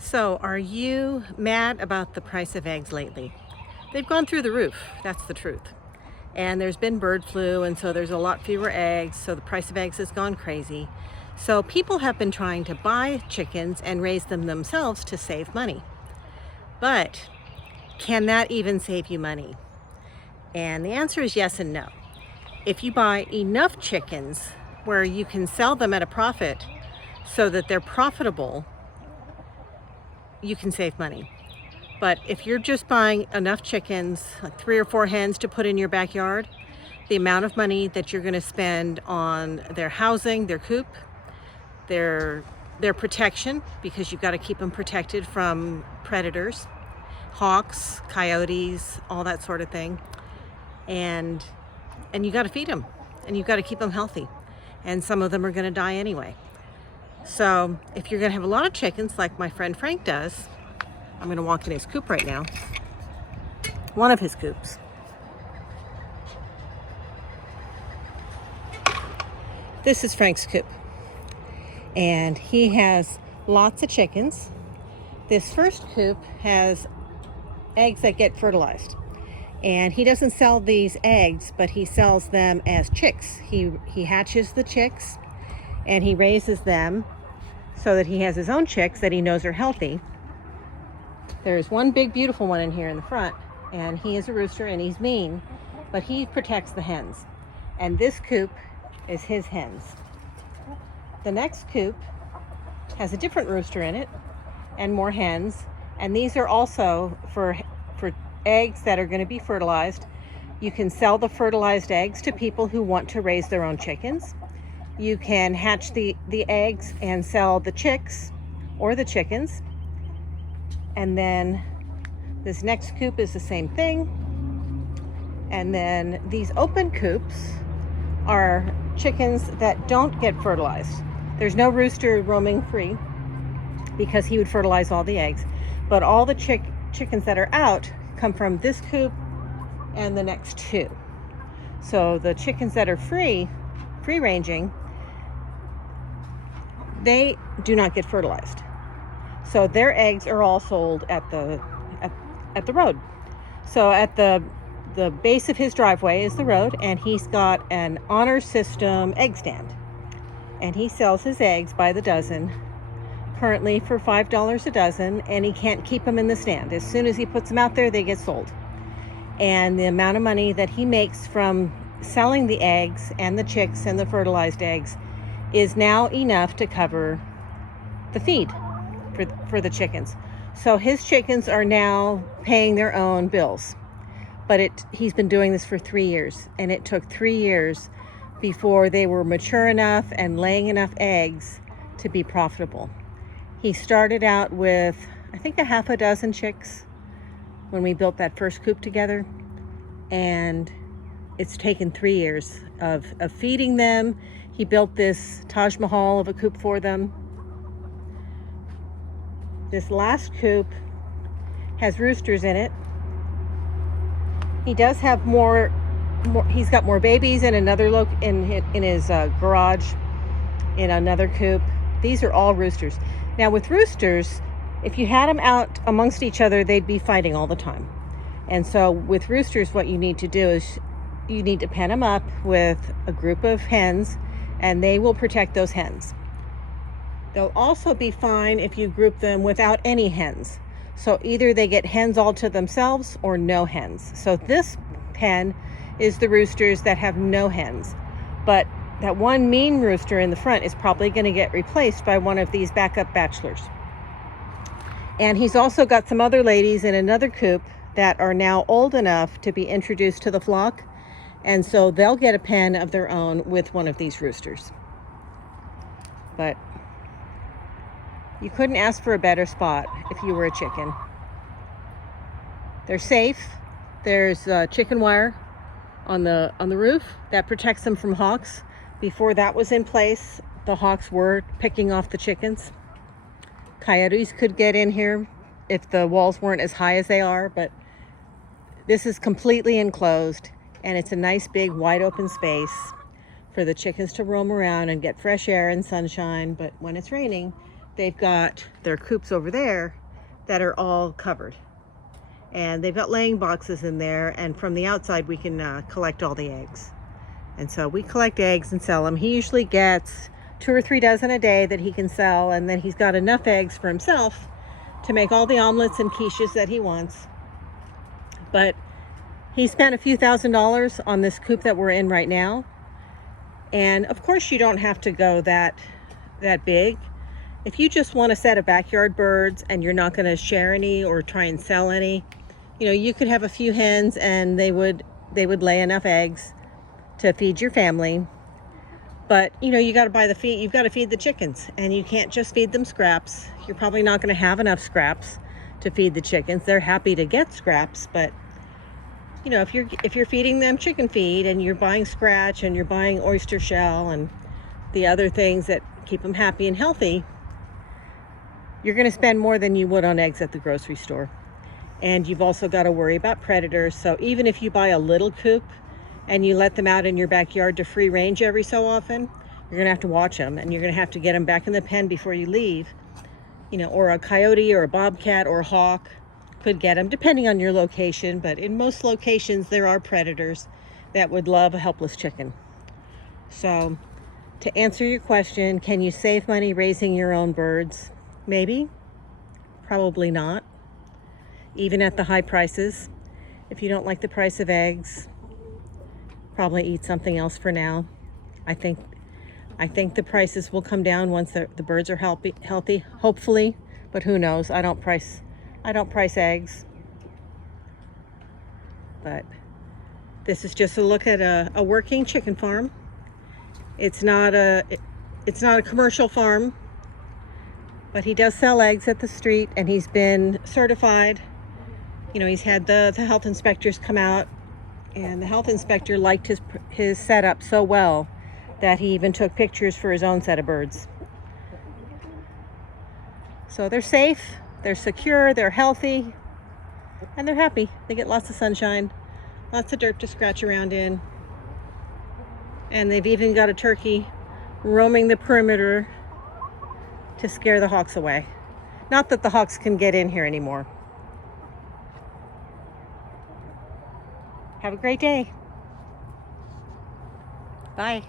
So, are you mad about the price of eggs lately? They've gone through the roof. That's the truth. And there's been bird flu, and so there's a lot fewer eggs. So, the price of eggs has gone crazy. So, people have been trying to buy chickens and raise them themselves to save money. But can that even save you money? And the answer is yes and no. If you buy enough chickens where you can sell them at a profit so that they're profitable, you can save money. But if you're just buying enough chickens, like 3 or 4 hens to put in your backyard, the amount of money that you're going to spend on their housing, their coop, their protection, because you've got to keep them protected from predators, hawks, coyotes, all that sort of thing. And you got to feed them, and you've got to keep them healthy. And some of them are going to die anyway. So if you're going to have a lot of chickens, like my friend Frank does, I'm going to walk in his coop right now. One of his coops. This is Frank's coop. And he has lots of chickens. This first coop has eggs that get fertilized. And he doesn't sell these eggs, but he sells them as chicks. He hatches the chicks and he raises them so that he has his own chicks that he knows are healthy. There's one big beautiful one in here in the front, and he is a rooster and he's mean, but he protects the hens. And this coop is his hens. The next coop has a different rooster in it and more hens, and these are also for eggs that are going to be fertilized. You can sell the fertilized eggs to people who want to raise their own chickens. You can hatch the eggs and sell the chicks or the chickens. And then this next coop is the same thing. And then these open coops are chickens that don't get fertilized. There's no rooster roaming free because he would fertilize all the eggs. But all the chickens that are out come from this coop and the next two. So the chickens that are free ranging, they do not get fertilized. So their eggs are all sold at the road. So at the base of his driveway is the road, and he's got an honor system egg stand. And he sells his eggs by the dozen, currently for $5 a dozen, and he can't keep them in the stand. As soon as he puts them out there, they get sold. And the amount of money that he makes from selling the eggs and the chicks and the fertilized eggs is now enough to cover the feed for the chickens. So his chickens are now paying their own bills. But he's been doing this for 3 years, and it took 3 years before they were mature enough and laying enough eggs to be profitable. He started out with, I think, a half a dozen chicks when we built that first coop together. And it's taken 3 years of feeding them. He built this Taj Mahal of a coop for them. This last coop has roosters in it. He does have more. He's got more babies in another in his garage, in another coop. These are all roosters. Now with roosters, if you had them out amongst each other, they'd be fighting all the time. And so with roosters, what you need to do is you need to pen them up with a group of hens, and they will protect those hens. They'll also be fine if you group them without any hens. So either they get hens all to themselves or no hens. So this pen is the roosters that have no hens. But that one mean rooster in the front is probably going to get replaced by one of these backup bachelors. And he's also got some other ladies in another coop that are now old enough to be introduced to the flock. And so they'll get a pen of their own with one of these roosters. But you couldn't ask for a better spot if you were a chicken. They're safe. There's chicken wire on the roof that protects them from hawks. Before that was in place, the hawks were picking off the chickens. Coyotes could get in here if the walls weren't as high as they are, but this is completely enclosed, and it's a nice big wide open space for the chickens to roam around and get fresh air and sunshine. But when it's raining, they've got their coops over there that are all covered. And they've got laying boxes in there, and from the outside we can collect all the eggs. And so we collect eggs and sell them. He usually gets 2 or 3 dozen a day that he can sell, and then he's got enough eggs for himself to make all the omelets and quiches that he wants. But he spent a few $1,000s on this coop that we're in right now. And of course you don't have to go that big. If you just want a set of backyard birds and you're not going to share any or try and sell any, you know, you could have a few hens and they would lay enough eggs to feed your family. But you know, you got to buy the feed. You've got to feed the chickens, and you can't just feed them scraps. You're probably not going to have enough scraps to feed the chickens. They're happy to get scraps, but you know, if you're feeding them chicken feed and you're buying scratch and you're buying oyster shell and the other things that keep them happy and healthy, you're going to spend more than you would on eggs at the grocery store. And you've also got to worry about predators. So even if you buy a little coop and you let them out in your backyard to free range every so often, you're going to have to watch them, and you're going to have to get them back in the pen before you leave. You know, or a coyote or a bobcat or a hawk could get them, depending on your location. But in most locations, there are predators that would love a helpless chicken. So to answer your question, can you save money raising your own birds? Maybe, probably not. Even at the high prices. If you don't like the price of eggs, probably eat something else for now. I think the prices will come down once the birds are healthy, hopefully, but who knows? I don't price eggs. But this is just a look at a working chicken farm. It's not a commercial farm, but he does sell eggs at the street, and he's been certified. You know, he's had the health inspectors come out, and the health inspector liked his setup so well that he even took pictures for his own set of birds. So they're safe, they're secure, they're healthy, and they're happy. They get lots of sunshine, lots of dirt to scratch around in, and they've even got a turkey roaming the perimeter to scare the hawks away. Not that the hawks can get in here anymore. Have a great day. Bye.